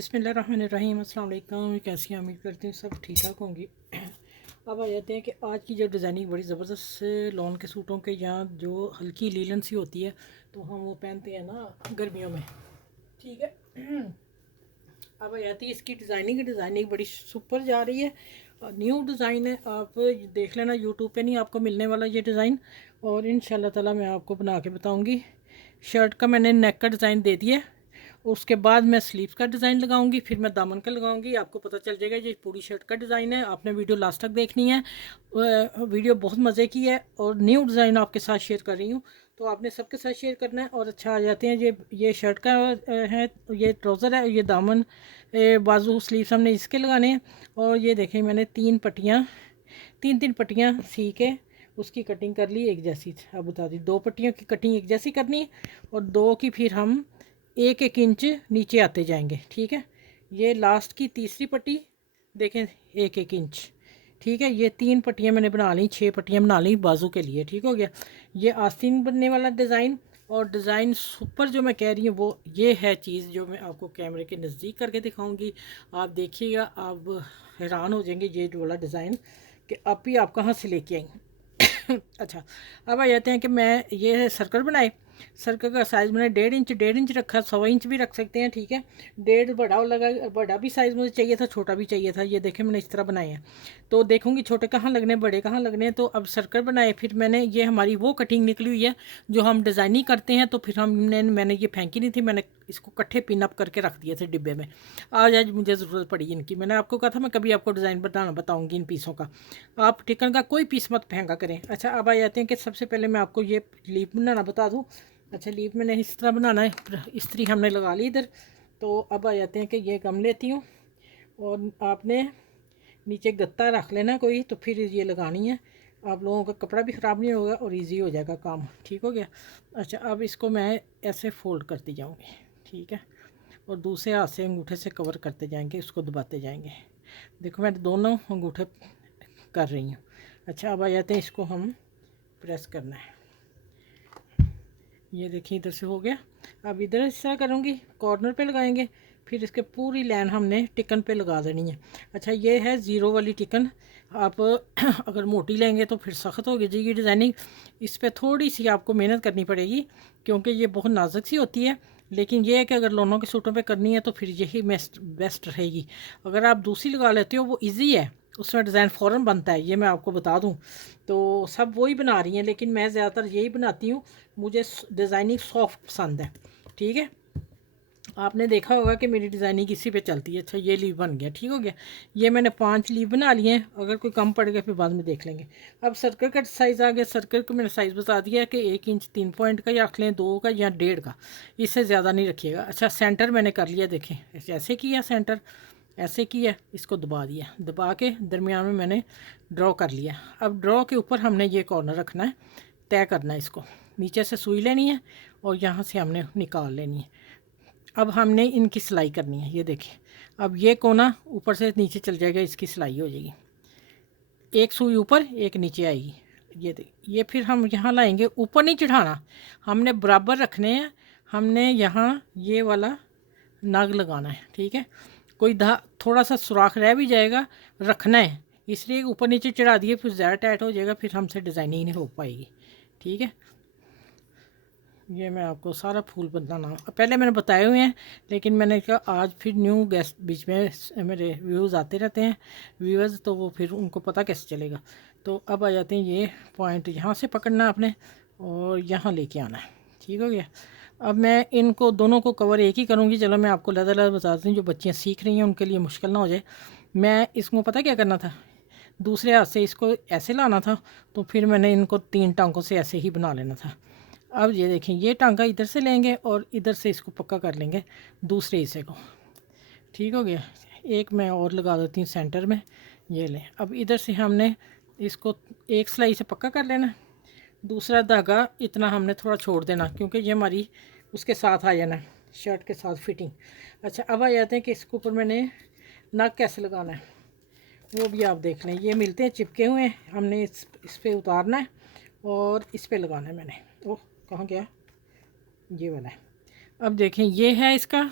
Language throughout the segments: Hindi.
बिस्मिल्लाहिर्रहमानिर्रहीम। अस्सलाम वालेकुम। कैसी हैं? उम्मीद करती हूँ सब ठीक ठाक होंगी। अब आ जाते हैं कि आज की जो डिज़ाइनिंग बड़ी ज़बरदस्त लॉन के सूटों के यहाँ जो हल्की लीलन सी होती है तो हम वो पहनते हैं ना गर्मियों में। ठीक है। अब आ जाती है इसकी डिज़ाइनिंग बड़ी सुपर जा रही है। न्यू डिज़ाइन है, आप देख लेना यूट्यूब पे नहीं आपको मिलने वाला ये डिज़ाइन। और इंशाल्लाह ताला मैं आपको बना के बताऊँगी। शर्ट का मैंने नेक का डिज़ाइन दे दिया, उसके बाद मैं स्लीव्स का डिज़ाइन लगाऊंगी, फिर मैं दामन का लगाऊंगी। आपको पता चल जाएगा ये पूरी शर्ट का डिज़ाइन है। आपने वीडियो लास्ट तक देखनी है। वीडियो बहुत मज़े की है और न्यू डिज़ाइन आपके साथ शेयर कर रही हूँ, तो आपने सबके साथ शेयर करना है। और अच्छा आ जाते हैं ये शर्ट का है, ये ट्राउज़र है, ये दामन बाजू स्लीव्स हमने इसके लगाने हैं। और ये देखें मैंने तीन पट्टियाँ सी के उसकी कटिंग कर ली एक जैसी। अब बता दी, दो पट्टियों की कटिंग एक जैसी करनी है और दो की फिर हम एक एक इंच नीचे आते जाएंगे। ठीक है। ये लास्ट की तीसरी पट्टी देखें, एक एक इंच। ठीक है। ये तीन पट्टियाँ मैंने बना ली, 6 पट्टियाँ बना ली बाजू के लिए। ठीक हो गया। ये आस्तीन बनने वाला डिज़ाइन। और डिज़ाइन सुपर जो मैं कह रही हूँ वो ये है चीज़ जो मैं आपको कैमरे के नज़दीक करके दिखाऊंगी। आप देखिएगा, आप हैरान हो जाएंगे ये वाला डिज़ाइन कि आप ही आप कहाँ से लेके आई। अच्छा, अब आ जाते हैं कि मैं ये सर्कल बनाए। सर्कल का साइज़ मैंने 1.5 इंच रखा, 1.25 इंच भी रख सकते हैं। ठीक है। 1.5 बड़ा लगा, बड़ा भी साइज़ मुझे चाहिए था, छोटा भी चाहिए था। ये देखें मैंने इस तरह बनाए हैं, तो देखूंगी छोटे कहाँ लगने बड़े कहाँ लगने हैं। तो अब सर्कल बनाए, फिर मैंने ये हमारी वो कटिंग निकली हुई है जो हम डिज़ाइनिंग करते हैं। तो फिर मैंने ये फेंकी नहीं थी, मैंने इसको इकट्ठे पिन अप करके रख दिए थे डिब्बे में। आज मुझे ज़रूरत पड़ी इनकी। मैंने आपको कहा था मैं कभी आपको डिज़ाइन बताऊँगी इन पीसों का। आप टिकन का कोई पीस मत फेंका करें। अच्छा, अब आ जाते हैं कि सबसे पहले मैं आपको ये लीफ बनाना बता दूँ। अच्छा, लीफ मैंने इस तरह बनाना है, इस तरह हमने लगा ली इधर। तो अब आ जाते हैं कि ये गम लेती हूँ और आपने नीचे गत्ता रख लेना कोई, तो फिर ये लगानी है। आप लोगों का कपड़ा भी ख़राब नहीं होगा और इजी हो जाएगा काम। ठीक हो गया। अच्छा, अब इसको मैं ऐसे फोल्ड करती जाऊँगी। ठीक है। और दूसरे हाथ से अंगूठे से कवर करते जाएंगे, इसको दबाते जाएंगे। देखो मैं दोनों अंगूठे कर रही हूँ। अच्छा, अब आ जाते हैं, इसको हम प्रेस करना है। ये देखिए इधर से हो गया। अब इधर इस तरह करूँगी, कॉर्नर पे लगाएंगे, फिर इसके पूरी लाइन हमने टिकन पे लगा देनी है। अच्छा, ये है ज़ीरो वाली टिकन। आप अगर मोटी लेंगे तो फिर सख्त हो जाएगी डिज़ाइनिंग। इस पर थोड़ी सी आपको मेहनत करनी पड़ेगी क्योंकि ये बहुत नाजुक सी होती है। लेकिन ये है कि अगर लोनों के सूटों पे करनी है तो फिर यही बेस्ट रहेगी। अगर आप दूसरी लगा लेते हो वो ईजी है, उसमें डिज़ाइन फ़ौरन बनता है, ये मैं आपको बता दूं। तो सब वही बना रही हैं लेकिन मैं ज़्यादातर यही बनाती हूँ। मुझे डिज़ाइनिंग सॉफ्ट पसंद है। ठीक है। आपने देखा होगा कि मेरी डिज़ाइनिंग इसी पे चलती है। अच्छा, ये लीव बन गया। ठीक हो गया। ये मैंने 5 लीव बना लिए हैं, अगर कोई कम पड़ गया फिर बाद में देख लेंगे। अब सर्कल का साइज़ आ गया। सर्कल का मैंने साइज़ बता दिया है कि 1 इंच 3 पॉइंट का या रख लें, 2 का या 1.5 का, इससे ज़्यादा नहीं रखिएगा। अच्छा, सेंटर मैंने कर लिया, देखें ऐसे किया सेंटर, ऐसे किया, इसको दबा दिया, दबा के दरमियान में मैंने ड्रॉ कर लिया। अब ड्रॉ के ऊपर हमने ये कॉर्नर रखना है, तय करना है इसको। नीचे से सुई लेनी है और यहाँ से हमने निकाल लेनी है। अब हमने इनकी सिलाई करनी है। ये देखिए, अब ये कोना ऊपर से नीचे चल जाएगा, इसकी सिलाई हो जाएगी। एक सुई ऊपर एक नीचे आएगी। ये देखिए, ये फिर हम यहाँ लाएंगे, ऊपर नहीं चढ़ाना, हमने बराबर रखने हैं। हमने यहाँ ये वाला नग लगाना है। ठीक है। कोई थोड़ा सा सुराख रह भी जाएगा, रखना है, इसलिए ऊपर नीचे चढ़ा दिए फिर ज़्यादा टाइट हो जाएगा, फिर हमसे डिज़ाइनिंग नहीं हो पाएगी। ठीक है। ये मैं आपको सारा फूल बताना पहले मैंने बताए हुए हैं, लेकिन मैंने कहा आज फिर न्यू गेस्ट बीच में मेरे व्यूज़ आते रहते हैं, व्यूअर्स, तो वो फिर उनको पता कैसे चलेगा। तो अब आ जाते हैं, ये पॉइंट यहाँ से पकड़ना आपने और यहाँ लेके आना है। ठीक हो गया। अब मैं इनको दोनों को कवर एक ही करूँगी। चलो मैं आपको अलग बताती हूँ, जो बच्चियाँ सीख रही हैं उनके लिए मुश्किल ना हो जाए। मैं इसको पता क्या करना था, दूसरे हाथ से इसको ऐसे लाना था, तो फिर मैंने इनको 3 टांकों से ऐसे ही बना लेना था। अब ये देखें, ये टांका इधर से लेंगे और इधर से इसको पक्का कर लेंगे दूसरे हिस्से को। ठीक हो गया। एक मैं और लगा देती हूँ सेंटर में। ये लें, अब इधर से हमने इसको एक सिलाई से पक्का कर लेना। दूसरा धागा इतना हमने थोड़ा छोड़ देना क्योंकि ये हमारी उसके साथ आ जाना है, शर्ट के साथ फिटिंग। अच्छा, अब आ जाते हैं कि इसके ऊपर मैंने नग कैसे लगाना है, वो भी आप देख लें। ये मिलते हैं चिपके हुए हैं, हमने इस पर उतारना है और इस पर लगाना है। मैंने ओह कहाँ गया, ये वाला है। अब देखें, ये है इसका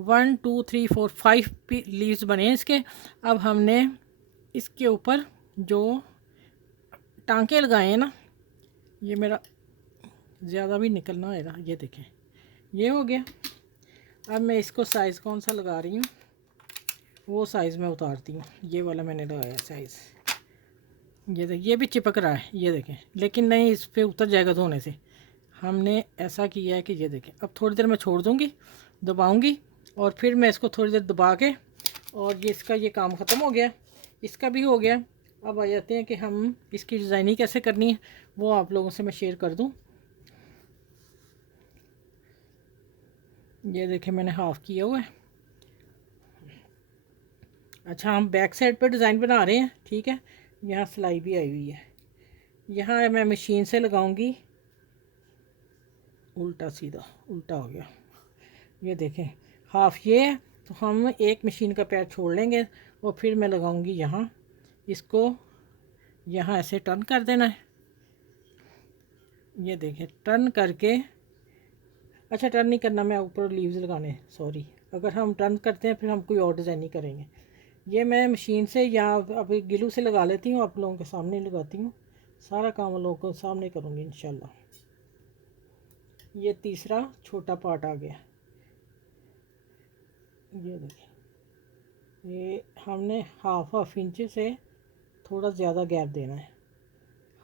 1 2 3 4 5 लीव्स बने हैं इसके। अब हमने इसके ऊपर जो टांके लगाए हैं ना, ये मेरा ज़्यादा भी निकलना है ना, ये देखें ये हो गया। अब मैं इसको साइज़ कौन सा लगा रही हूँ वो साइज़ में उतारती हूँ। ये वाला मैंने लगाया साइज़, ये देख ये भी चिपक रहा है, ये देखें, लेकिन नहीं इस पर उतर जाएगा धोने से। हमने ऐसा किया है कि ये देखें, अब थोड़ी देर मैं छोड़ दूँगी, दबाऊँगी और फिर मैं इसको थोड़ी देर दबा के, और ये इसका ये काम ख़त्म हो गया, इसका भी हो गया। अब आ जाते हैं कि हम इसकी डिज़ाइनिंग कैसे करनी है, वो आप लोगों से मैं शेयर कर दूँ। ये देखें मैंने हाफ़ किया हुआ है। अच्छा, हम बैक साइड पर डिज़ाइन बना रहे हैं, ठीक है। यहाँ सिलाई भी आई हुई है। यहाँ मैं मशीन से लगाऊंगी, उल्टा सीधा उल्टा हो गया, ये देखें हाफ़ ये है। तो हम एक मशीन का पैर छोड़ लेंगे और फिर मैं लगाऊंगी यहाँ, इसको यहाँ ऐसे टर्न कर देना है, ये देखें टर्न करके। अच्छा टर्न नहीं करना, मैं ऊपर लीव्स लगाने, सॉरी। अगर हम टर्न करते हैं फिर हम कोई और डिज़ाइन नहीं करेंगे। ये मैं मशीन से या अभी गिलू से लगा लेती हूँ, आप लोगों के सामने लगाती हूँ, सारा काम लोगों के सामने करूँगी इंशाल्लाह। ये तीसरा छोटा पार्ट आ गया, ये देखिए, ये हमने हाफ इंच से थोड़ा ज़्यादा गैप देना है,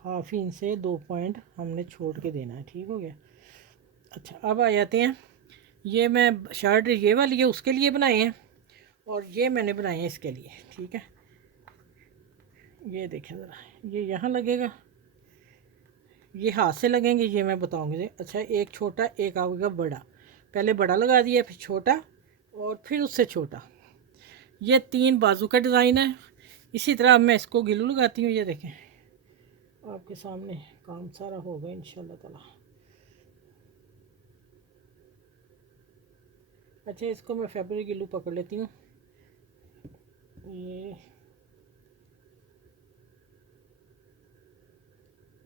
हाफ इंच से 2 पॉइंट हमने छोड़ के देना है, ठीक हो गया। अच्छा अब आ जाते हैं, ये मैं शर्ट ये वाली है उसके लिए बनाए हैं और ये मैंने बनाए हैं इसके लिए, ठीक है। ये देखें ज़रा, ये यहाँ लगेगा, ये हाथ से लगेंगे, ये मैं बताऊँगी। अच्छा एक छोटा एक आएगा बड़ा, पहले बड़ा लगा दिया फिर छोटा और फिर उससे छोटा। ये 3 बाजू का डिज़ाइन है। इसी तरह अब मैं इसको गिलू लगाती हूँ, ये देखें आपके सामने काम सारा होगा इंशाल्लाह ताला। अच्छा इसको मैं फैब्रिक गिलू पकड़ लेती हूँ,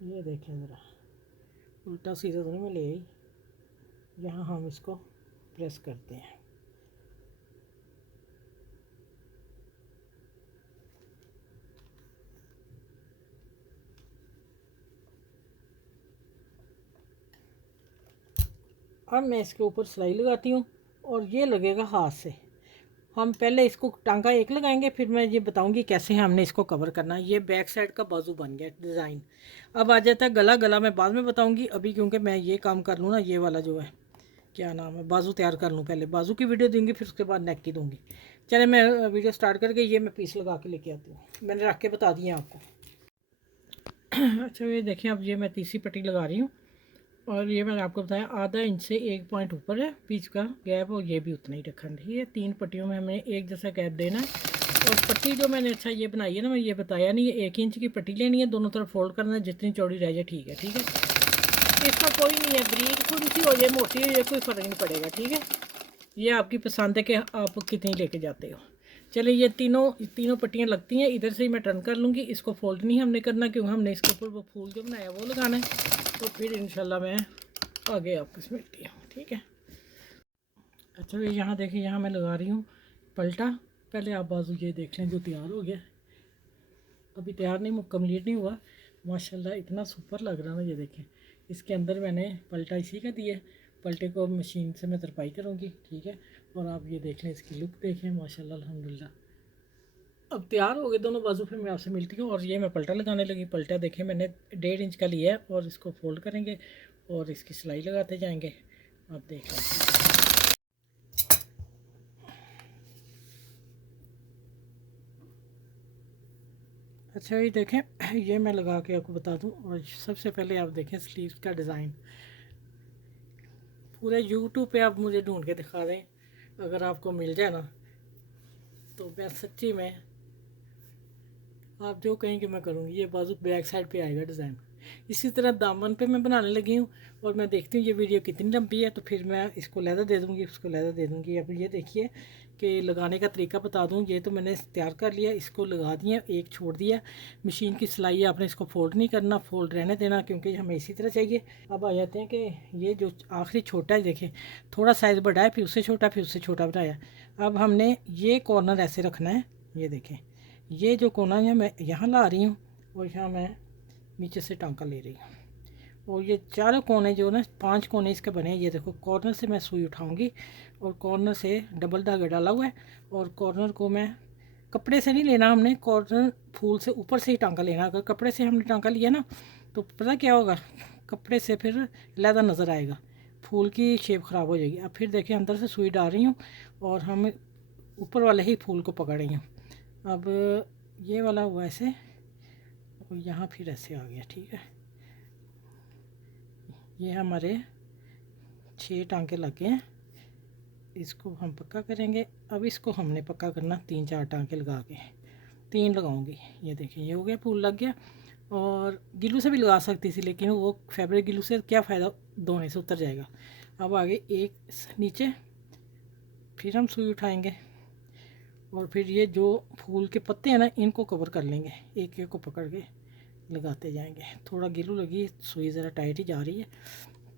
ये देखें ज़रा, उल्टा सीधा तो नहीं मैं ले आई, यहाँ हम इसको प्रेस करते हैं। अब मैं इसके ऊपर सिलाई लगाती हूँ और ये लगेगा हाथ से। हम पहले इसको टांका एक लगाएंगे, फिर मैं ये बताऊंगी कैसे हमने इसको कवर करना है। ये बैक साइड का बाजू बन गया डिज़ाइन। अब आ जाता है गला, गला मैं बाद में बताऊंगी, अभी क्योंकि मैं ये काम कर लूँ ना, ये वाला जो है क्या नाम है, बाजू तैयार कर लूँ, पहले बाजू की वीडियो दूँगी फिर उसके बाद नेक की दूँगी। चले मैं वीडियो स्टार्ट करके ये मैं पीस लगा के लेके आती हूँ, मैंने रख के बता दिए आपको। अच्छा ये देखें, अब ये मैं तीसरी पट्टी लगा रही हूँ और ये मैंने आपको बताया आधा इंच से 1 पॉइंट ऊपर है बीच का गैप, और ये भी उतना ही रखा है। ये 3 पट्टियों में हमें एक जैसा गैप देना है। और पट्टी जो मैंने अच्छा ये बनाई है ना, मैं ये बताया नहीं, ये 1 इंच की पट्टी लेनी है, दोनों तरफ फोल्ड करना है, जितनी चौड़ी रह जाए ठीक है, ठीक है। इसका कोई नहीं है, ब्रीक थोड़ी सी हो जाए मोटी हो जाए कोई फ़र्क नहीं पड़ेगा, ठीक है। ये आपकी पसंद है कि आप कितनी लेके जाते हो। चलिए ये तीनों पट्टियाँ लगती हैं, इधर से ही मैं टर्न कर लूँगी। इसको फोल्ड नहीं हमने करना क्योंकि हमने इसके ऊपर वो फूल जो बनाया वो लगाना है, तो फिर इंशाल्लाह मैं आगे आपको मिलती हूँ, ठीक है। अच्छा ये यहाँ देखिए, यहाँ मैं लगा रही हूँ पलटा। पहले आप बाजू ये देख लें जो तैयार हो गया, अभी तैयार नहीं, कंप्लीट नहीं हुआ। माशाल्लाह इतना सुपर लग रहा है ना, ये देखें इसके अंदर मैंने पलटा इसी का दिया है। पलटे को अब मशीन से मैं तरपाई करूँगी, ठीक है। और आप ये देख लें, इसकी लुक देखें माशाल्लाह अल्हम्दुलिल्लाह। अब तैयार हो गए दोनों बाजू, फिर मैं आपसे मिलती हूँ। और ये मैं पलटा लगाने लगी। पलटा देखें मैंने 1.5 इंच का लिया है और इसको फोल्ड करेंगे और इसकी सिलाई लगाते जाएंगे, आप देख लें। अच्छा ये देखें, ये मैं लगा के आपको बता दूं। और सबसे पहले आप देखें स्लीव्स का डिज़ाइन, पूरे यूट्यूब पे आप मुझे ढूंढ के दिखा दें, अगर आपको मिल जाए ना तो मैं सच्ची में आप जो कहेंगे मैं करूँगी। ये बाजू बैक साइड पे आएगा डिज़ाइन। इसी तरह दामन पे मैं बनाने लगी हूँ और मैं देखती हूँ ये वीडियो कितनी लंबी है, तो फिर मैं इसको लहदा दे दूँगी, उसको लहदा दे दूँगी। अब ये देखिए कि लगाने का तरीका बता दूं। ये तो मैंने तैयार कर लिया, इसको लगा दिया, एक छोड़ दिया। मशीन की सिलाई आपने इसको फोल्ड नहीं करना, फोल्ड रहने देना, क्योंकि हमें इसी तरह चाहिए। अब आ जाते हैं कि ये जो आखिरी छोटा है, देखें थोड़ा साइज़ बढ़ा है, फिर उससे छोटा, फिर उससे छोटा बनाया। अब हमने ये कॉर्नर ऐसे रखना है, ये देखें ये जो कोना है मैं यहाँ ला रही हूँ और यहाँ मैं नीचे से टांका ले रही हूँ। और ये चारों कोने जो ना 5 कोने इसके बने हैं, ये देखो कॉर्नर से मैं सुई उठाऊंगी और कॉर्नर से डबल धागा डाला हुआ है। और कॉर्नर को मैं कपड़े से नहीं लेना, हमने कॉर्नर फूल से ऊपर से ही टांका लेना। अगर कपड़े से हमने टांका लिया ना तो पता क्या होगा, कपड़े से फिर लहदा नज़र आएगा, फूल की शेप ख़राब हो जाएगी। अब फिर देखें अंदर से सुई डाल रही हूँ और हम ऊपर वाले ही फूल को पकड़ रही हूँ। अब ये वाला हुआ ऐसे और यहाँ फिर ऐसे आ गया, ठीक है। ये हमारे 6 टांके लगे हैं, इसको हम पक्का करेंगे। अब इसको हमने पक्का करना 3-4 टांके लगा के, 3 लगाऊंगी। ये देखिए ये हो गया, फूल लग गया। और गिलू से भी लगा सकती थी, लेकिन वो फैब्रिक गिलू से क्या फ़ायदा, धोने से उतर जाएगा। अब आगे एक नीचे, फिर हम सुई उठाएंगे और फिर ये जो फूल के पत्ते हैं ना इनको कवर कर लेंगे, एक एक को पकड़ के लगाते जाएंगे। थोड़ा गिलू लगी, सुई ज़रा टाइट ही जा रही है,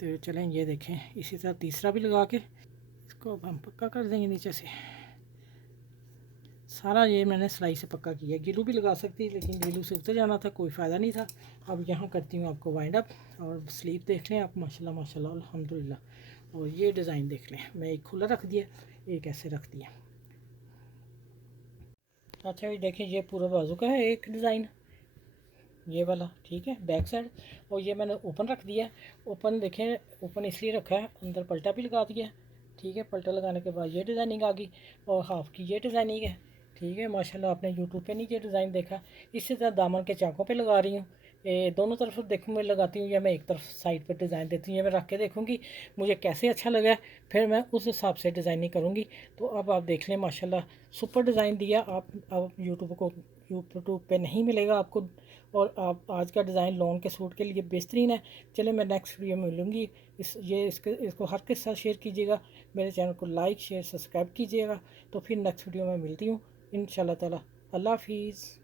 तो चलें ये देखें इसी तरह तीसरा भी लगा के इसको अब हम पक्का कर देंगे नीचे से। सारा ये मैंने सिलाई से पक्का किया। गिलू भी लगा सकती, लेकिन गिलू से उतर जाना था, कोई फ़ायदा नहीं था। अब यहाँ करती हूँ आपको वाइंड अप। और स्लीव देख लें आप, माशाल्लाह माशाल्लाह अल्हम्दुलिल्लाह। और ये डिज़ाइन देख लें, मैं एक खुला रख दिया, एक ऐसे रख दिया। अच्छा ये देखें ये पूरा बाजू का है एक डिज़ाइन, ये वाला, ठीक है, बैक साइड। और ये मैंने ओपन रख दिया। ओपन देखें, ओपन इसलिए रखा है, अंदर पल्टा भी लगा दिया, ठीक है। पल्टा लगाने के बाद ये डिज़ाइनिंग आ गई और हाफ़ की ये डिज़ाइनिंग है, ठीक है। माशाल्लाह आपने यूट्यूब पे नहीं ये डिज़ाइन देखा। इसी तरह दामन के चाकों पे लगा रही हूँ, दोनों तरफ देखूँ मैं लगाती हूँ या मैं एक तरफ साइड पर डिज़ाइन देती हूँ, या मैं रख के देखूँगी मुझे कैसे अच्छा लगा, फिर मैं उस हिसाब से डिज़ाइनिंग करूँगी। तो अब आप देख लें माशाल्लाह सुपर डिज़ाइन दिया। आप अब यूट्यूब पे नहीं मिलेगा आपको। और आप आज का डिज़ाइन लॉन के सूट के लिए बेहतरीन है। चले मैं नेक्स्ट वीडियो में मिलूँगी। इसको हर के साथ शेयर कीजिएगा, मेरे चैनल को लाइक शेयर सब्सक्राइब कीजिएगा। तो फिर नेक्स्ट वीडियो में मिलती हूँ इंशाल्लाह ताला। अल्लाह हाफिज़।